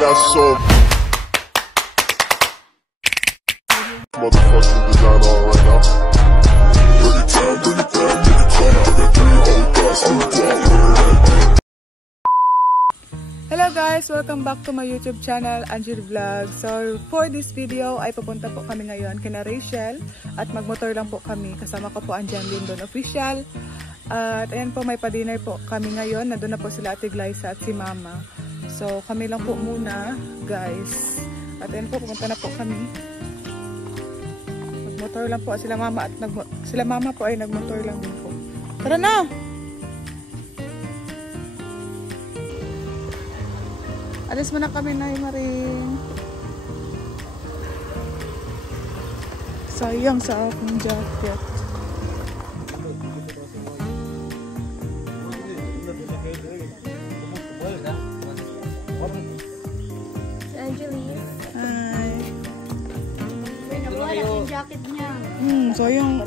got so motherfucking design on right now. Bring it down, bring it down, make it clap. I got 3 old thoughts, new guap. Hello guys! Welcome back to my YouTube channel, Angel Vlog. So for this video ay papunta po kami ngayon kina Rachel at magmotor lang po kami. Kasama ko po ang Jan Lindon Official. At ayan po, may pa-dinner po kami ngayon. Nandun na po sila Ate Glyza at si Mama. So kami lang po muna guys. At ayan po, pumunta na po kami. Magmotor lang po sila Mama at sila Mama po ay nagmotor lang din po. Tara na! Alis mo na kami na Maring. Sayang sa aking jacket. Angeline. Hi. Nakuha yung jacket niya. Sayang.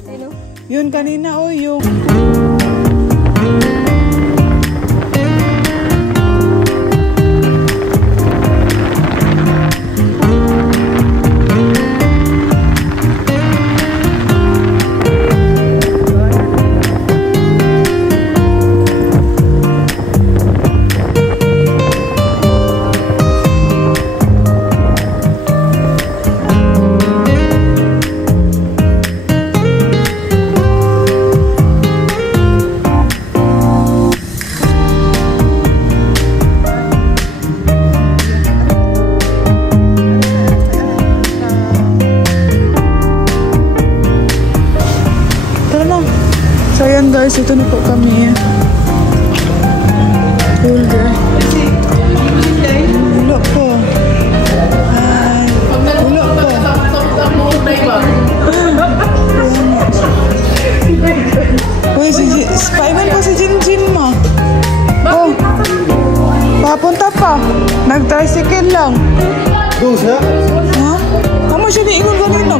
Sino? Yun kanina oh, yung... So ayan guys, ito na po kami. Holder. Ulo po. Ulo po. Uy, Spyman po si Jinjin mo. Oh, papunta pa. Nag-tricycle lang. Ha? Kamu siya niingon kanina.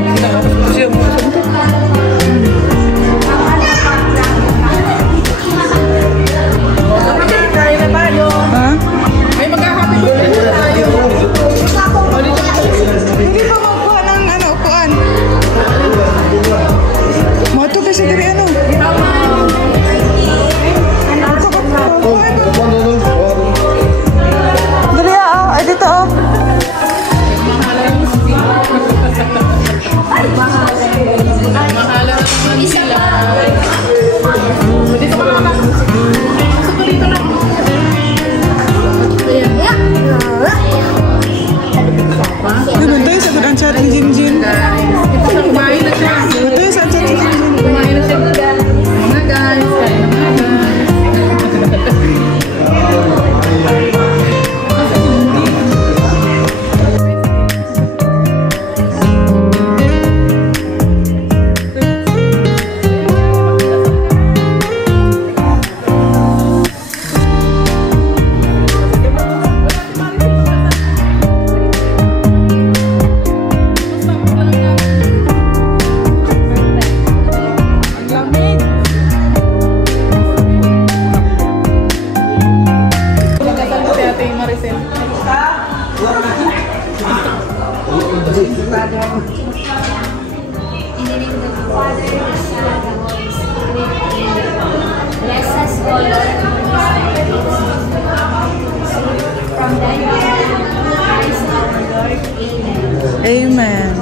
Amen.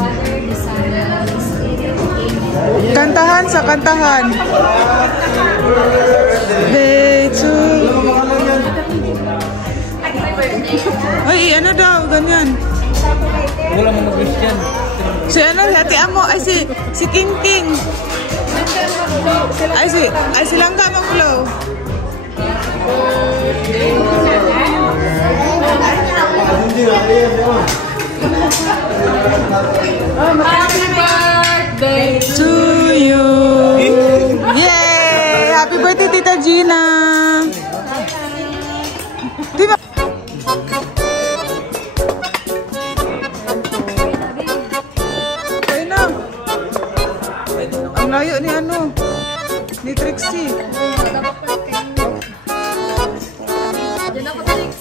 Kantahan sa kantahan. Ay, ano daw, ganyan. Wala mo Christian. Si ano, hati amo, ay si King King. Ay si Langga Manglo. Happy birthday to you. Yay! Happy birthday, Tita Gina. Diba? Okay na. Ang layo ni ano? Ni Trixie. Diyan ako, Trix.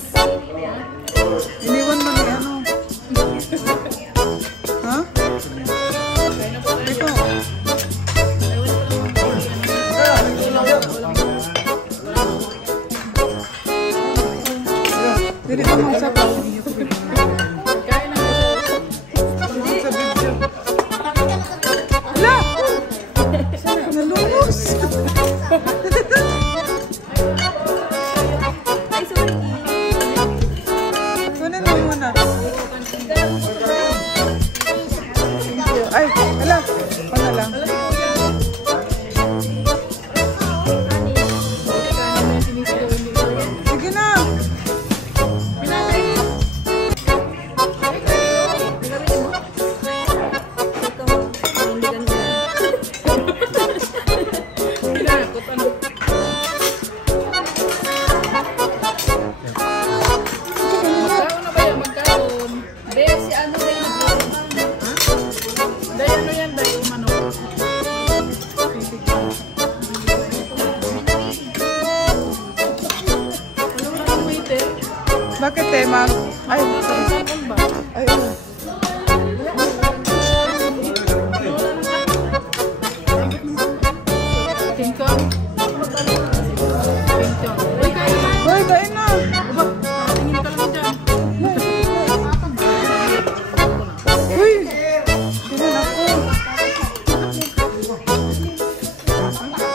Ay, sorry. Kunin mo muna. Ay, wala. Ano lang. Sige na. Bakit tema? Ay, sorry. Ay, Hoy, kain na. Uy, tinan ako.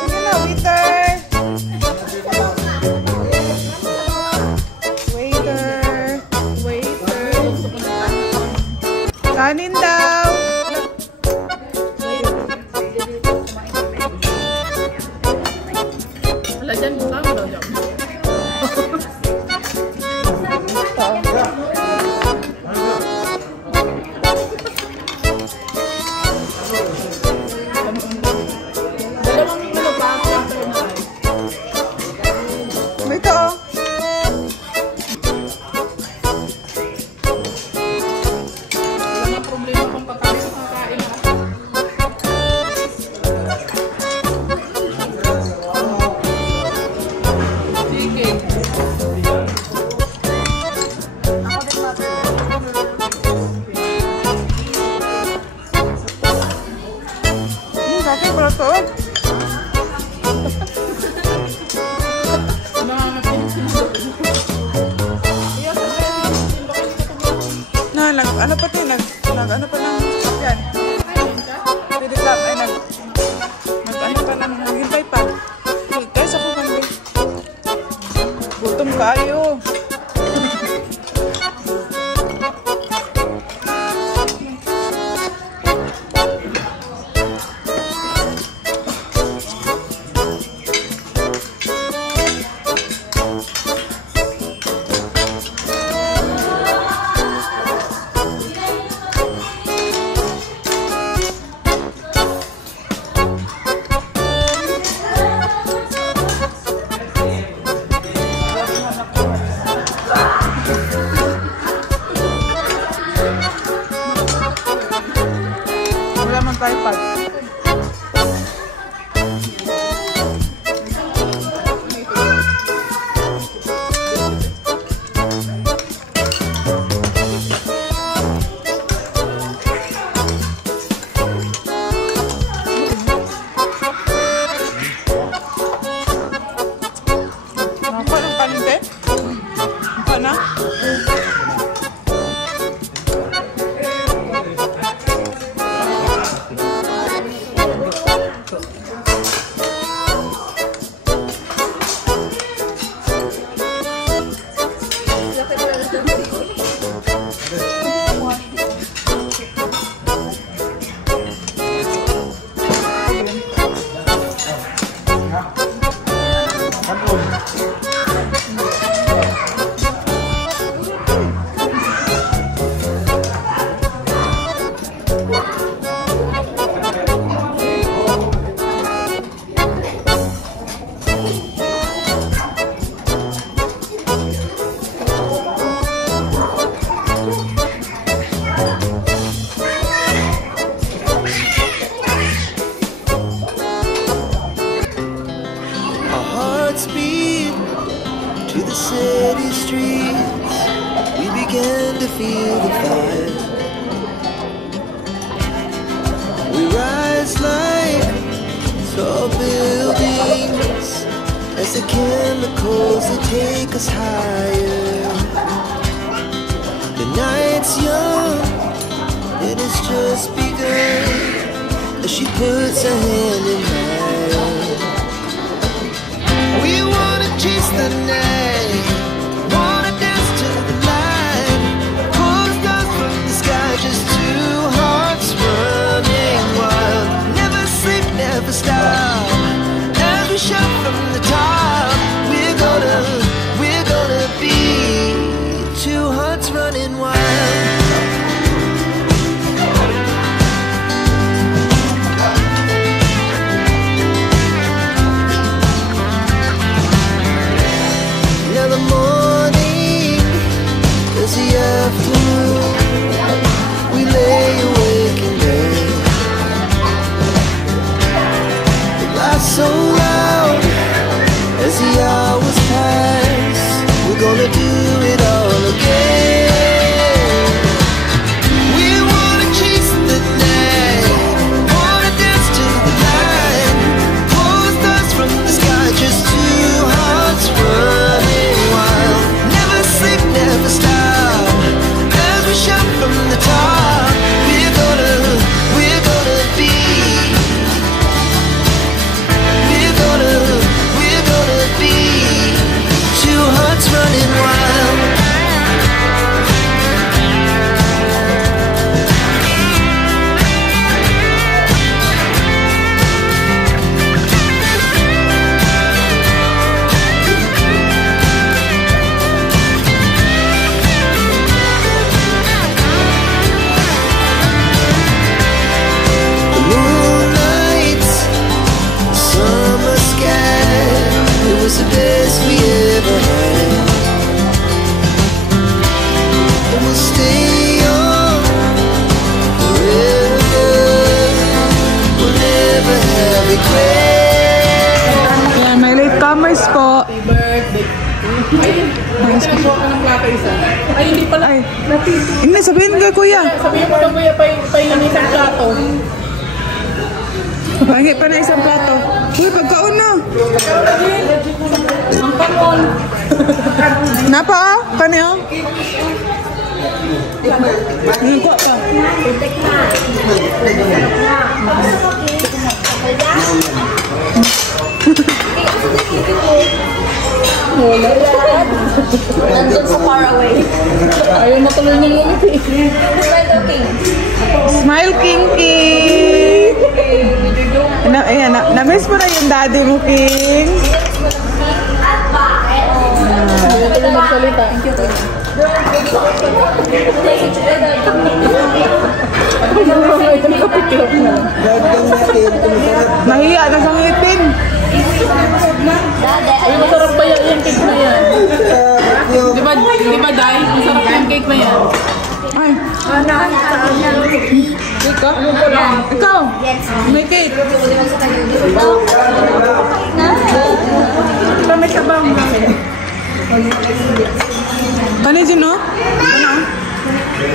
Sige na, waiter. Kanin daw. Wala dyan, tama daw dyan. Dalawang pa ako na ay. May ito oh. Problema kung pagkain makakain ka. Sige. Bakit pala ito? Ano pa din? Ano pa lang yan? Pwede lang. Ay, ano pa lang. Hintay pa. Guys, ako kang gutom kayo. Wala man tayo pag. Nakakuha ng kanin, te? Nakakuha na? Speed to the city streets, we began to feel the fire. We rise like tall buildings as the chemicals that take us higher. The night's young, it has just begun as she puts her hand in mine. as the hours pass, we're gonna do it all again. We wanna chase the night, wanna dance to the light, pull the stars from the sky, just two hearts running wild. Never sleep, never stop, as we shout from the top. We're gonna be. We're gonna be two hearts running wild. The moonlight, summer sky, it was the best we ever had. And we'll stay on forever. We'll never have regret. Ayan, may late comers po. Happy birthday. Ay, nagkuha ka ng plato isa. Ay, hindi pala. Ay, hindi, sabihin ko, kuya. Sabihin mo lang kuya, pahingi isang plato. Pangi pa na isang plato. Uy, pagkaon na. Ang pamon. Napa ah? Kani oh? Nagkuha pa. Nandun sa far away. Ayaw na tuloy niyang ngumiti. Smile King. Ayan, na-miss mo na yung daddy mo, King. Ayaw tuloy magsalita. Mahiya na sa ngipin. Ay, masarap ba yung cake na yan? Di ba, Day? Masarap yung cake na yan. Ay. Ikaw. May cake. Ito may tabang. Panis no? Ano?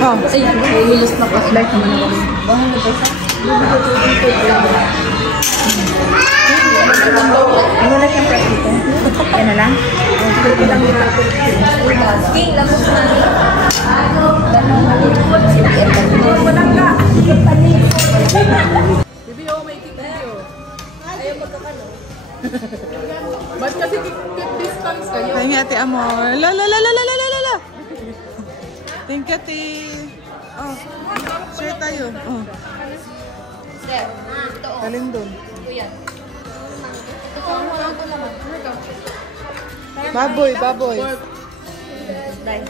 Oh. Ay, lilos na flashlight naman ako. Ano na siyang press dito? Yan na lang? King, lamos na. Walang ka. Bibi, oh, may cake kayo. Ayaw magkakano. Ba't kasi keep distance kayo? Thank you, Ate Amor. La. Thank you, Ate. Oh. Share tayo. Oh. Sir, ito o. Galing dun. Ito yan. Ito, walang ko naman. Baboy. Dahil.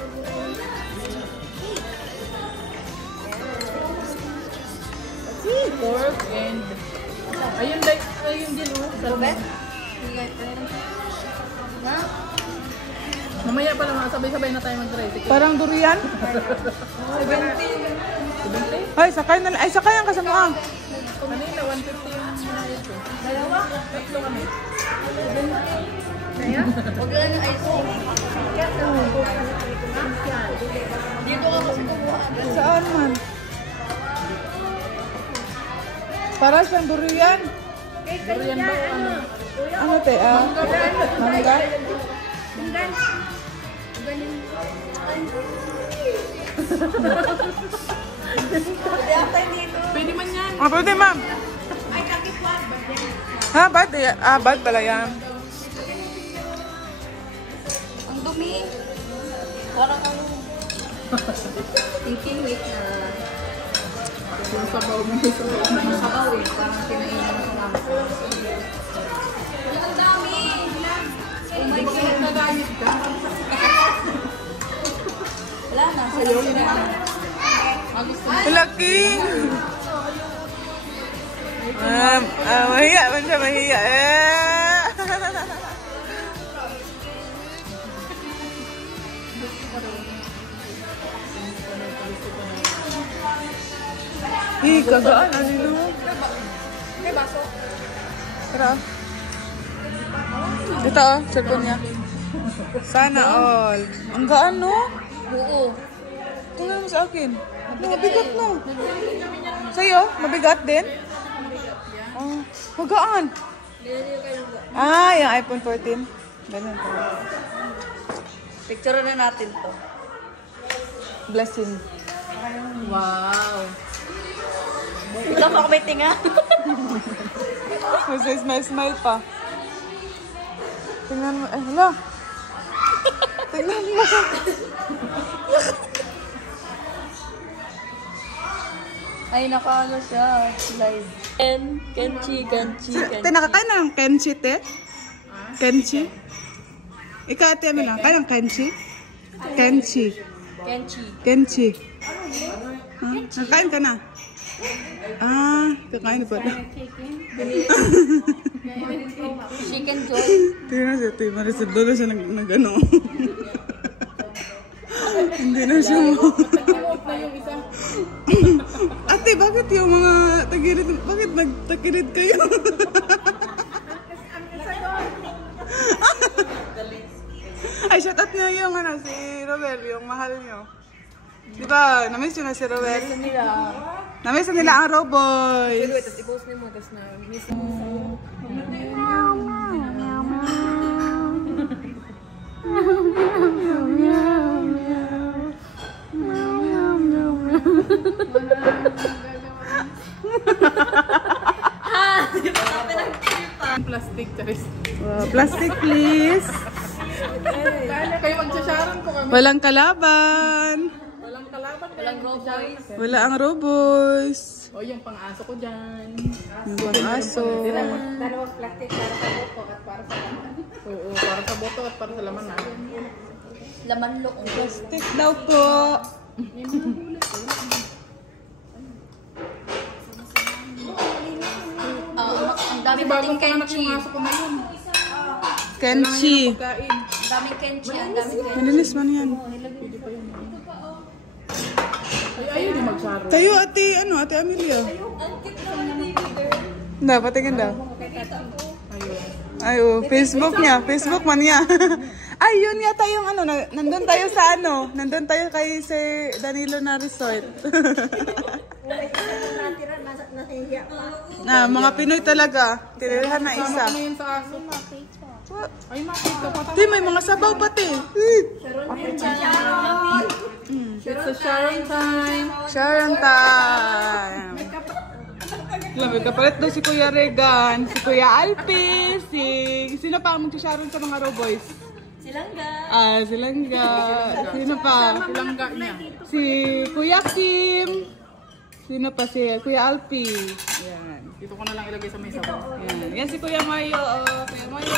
Pork and... Ayun, like, ayun din, oh. Robert? Na? Mamaya pa lang, sabay-sabay na tayo mag-try. Parang durian. 70? Ay, sakay na. Ay, sakay ang kasama ka. Kanina, 150 yung minayos ko. Dalawa? Tatlo kami. Kaya? Huwag lang yung ice cream. Dito ka kasi kumuha. Saan man? Para siyang durian. Durian ba o ano? Ano te? Mangga? Pwede man yan. Ah, pwede ma'am. Ha, bad? Bad pala yan. Ang dumi. Parang ano. Thinking wait na. Yung sabaw mo yung sabaw. Ang sabaw eh. Parang pinainan ko lang. Ang dami. Hindi ko nagkagamit ka. Wala na. Sayo na. Laki! Mahiya man siya, mahiya. Kagaan, ano yun? May baso. Tara. Dito oh, cellphone niya. Sana all. Ang gaan, no? Oo. Tingnan mo sa akin. Mabigat, no? Sa'yo? Mabigat din? Oh, magaan. Ah, yung iPhone 14. Ganun. Picture na natin to. Blessing. Wow. Ito pa ako may tinga. Smile pa. Tingnan mo. Eh, hala. Tingnan mo. Ay, nakaano siya. Slide. Kenchi. Nakakain na ng kenchi, te? Kenchi? Ikaw, ate, ano lang? Kaya ng kenchi? Kenchi. Nakain ka na? Ah, kakain na pala. Chicken joy. Tingnan siya, ate. Marisol, doon siya nag-ano. Hindi na siya mo. Ate, bakit yung mga tagirid, bakit nagtagirid kayo? Ay, shout out niya yung ano, si Robel, yung mahal niyo. Di ba, namiss yun na si Robel? Namiss na nila ang Roboys. Wait, tapos i-post mo, tapos na-miss mo. Plastic, Charis. Plastic, please. Kayo magsasharon ko kami. Walang kalaban. Walang kalaban. Walang Roboys. Wala ang Roboys. O, yung pang-aso ko dyan. Yung pang-aso. Dalawang plastic para sa boto at para sa laman. Oo, para sa boto at para sa laman na. Laman loob. Plastic daw po. Ang daming Bagong puting panganak kenchi. yung aso ko na yun. Kenchi. Pagkain. Ang daming kenchi. Ang daming kenchi. Malinis man yan. Ay, ayaw di magsaro. Tayo, ate, ano, ate Amelia. Na, patingin daw. Ay, oh, Facebook niya. Facebook man niya. Ay, yun yata yung ano, nandun tayo sa ano. Nandun tayo kay si Danilo na resort. Na, mga Pinoy talaga. Tirahan na isa. Ano yun sa aso? Ay, makita pa. Di, may mga sabaw pati. It's a Sharon time. Sharon time. May kapalit daw si Kuya Regan, si Kuya Alpi, sino pa ang mag-Sharon sa mga Roboys? Silangga. Ah, si Langga. Sino pa? Silangga niya. Si Kuya Kim. Sino pa? Si Kuya Alpi. Yan. Dito ko na lang ilagay sa may sabaw. Yan. Yan si Kuya Mayo. Oh, Kuya Mayo.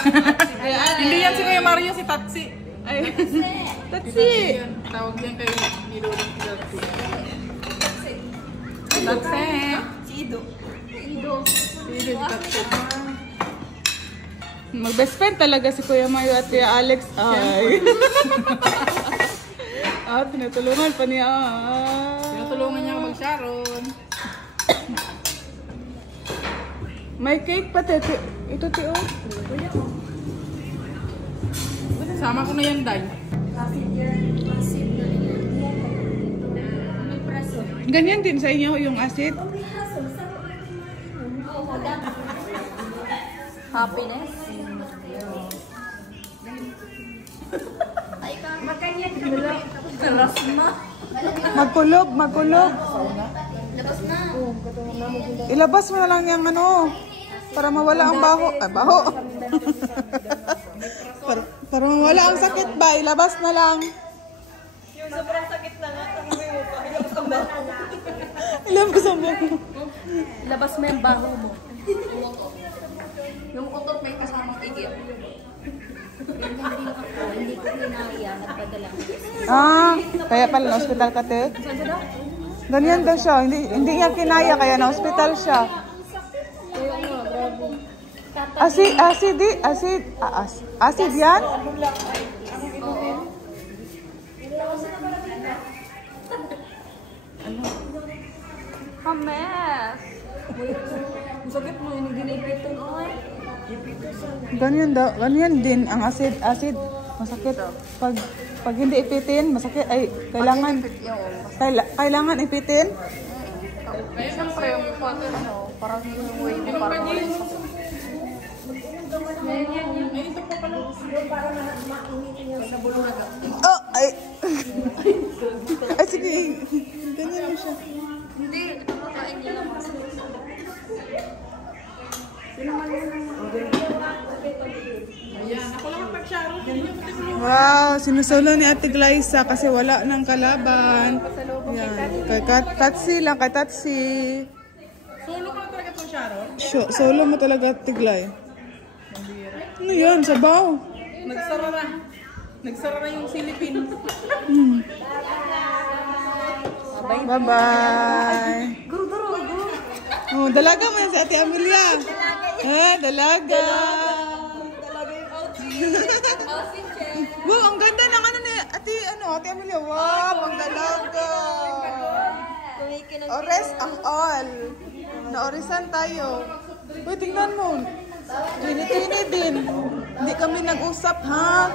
Si Kuya Alex. Hindi yan si Kuya Mario, si Tatsi. Ay, Tatsi. Yan, tawag yan kay Niloling Tatsi. Tatsi. Si Ido. Si Tatsi. Mag-best friend talaga si Kuya Mayo at Kuya Alex. Ay. Ah, tinutulungan pa niya. Tinutulungan niya mag-Sharon. May cake pa, Tete. Ito, Teo. Sama ko na yan, Day. Ganyan din sa inyo yung acid. Happiness. Rasma. Magkulog, magkulog. Labas na. Ilabas mo na lang yung ano. Para mawala ang baho. Ay, baho. para mawala ang sakit ba? Ilabas na lang. Yung sobrang sakit na nga. Ilabas ang baho. Ilabas ang baho. Labas mo yung baho mo. Yung utot may kasamang igip. Hindi ko hinaya. Nagpadala. Ah, kaya pala na hospital ka, te? Ganyan daw siya. Hindi niya kinaya, kaya na hospital siya. Acid yan? Hames! Ang sakit mo, hindi ginipit ito. Ganyan din ang acid. Masakit. Pag hindi ipitin, masakit. Ay, kailangan ipitin. Kaya siyempre yung parang yung way mo parang Oh, ay. Ay, sige. Ganyan mo siya. Hindi, nakakain niya lang. Wow, sinusulo ni Ate Glyza kasi wala ng kalaban. Yan. Kay Tatsi lang, kay Tatsi. Solo ka talaga itong Sharon? Solo mo talaga, Ate Gly. Ano yan? Sabaw. Nagsara na yung silipin. Bye-bye. Oh, dalaga mo yan si Ate Amelia. Dalaga. Wow, ang ganda ng ano ni Ate Amelia. Wow, ang dalaga. Ores ang all. Na-orisan tayo. Uy, tingnan mo. Trini din. Hindi kami nag-usap, ha?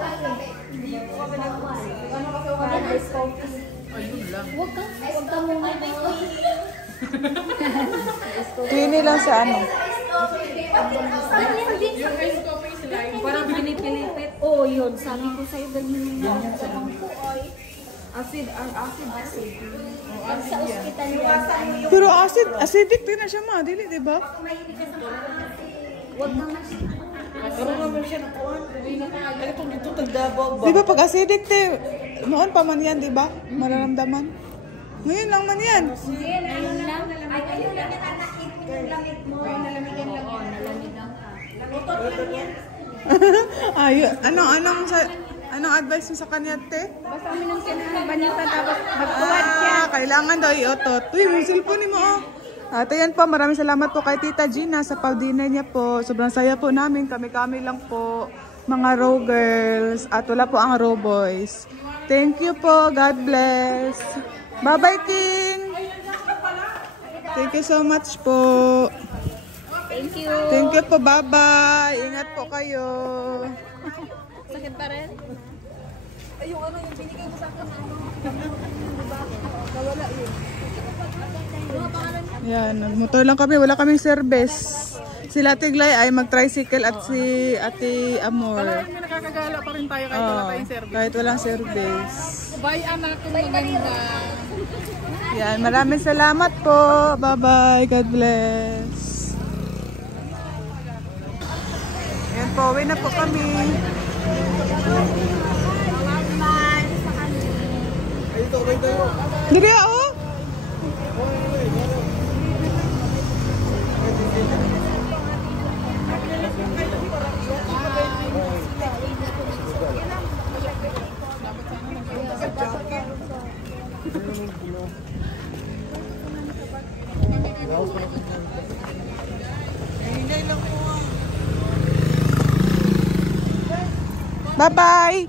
Trini lang sa ano. Parang pinipilipit. Oo, yun. Sabi ko sa'yo, ganyan yun. Acid. Sa ospital yan. Pero acidic din na siya, ma. Dili, diba? Huwag naman siya. Diba pag acidic, noon pa man yan, diba? Mararamdaman. Ngayon lang man yan. Ayun lang. Ay, ayun lang yan, anak. Yung lamig mo. Nalamigan lang. Oo, nalamigan ka. Lamitot lang yan. Anong advice mo sa kanya, te? Basta kami ng banyutan tapos magtuwad siya. Kailangan daw i-otot. Uy, yung cellphone mo, oh. At ayan po, maraming salamat po kay Tita Gina sa pag-dinner niya po. Sobrang saya po namin. Kami-kami lang po, mga row girls. At wala po ang row boys. Thank you po. God bless. Bye-bye, King. Thank you so much po. Thank you. Thank you po. Bye-bye. Ingat po kayo. Sakit pa rin? Ay, yung binigay mo sa akin. Nawala yun. Yan, nagmotor lang kami. Wala kaming service. Sila Ate Glay ay mag-tricycle at si Ate Amor. May nakakagala pa rin tayo kahit wala tayong service. Kahit walang service. Bye, anak. Maganda. Yan, maraming salamat po. Bye-bye. God bless. Yan po, uwi na po kami. Hindi kaya, oh. Bye-bye.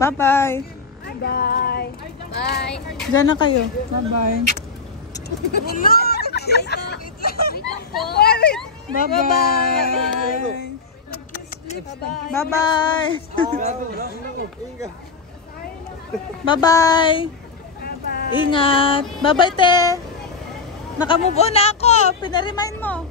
Bye-bye. Bye. Bye. Diyan na kayo. Bye-bye. Wait lang po. Bye-bye. Bye-bye. Bye-bye. Ingat. Bye-bye, te. Nakamove on na ako. Pinaremind mo.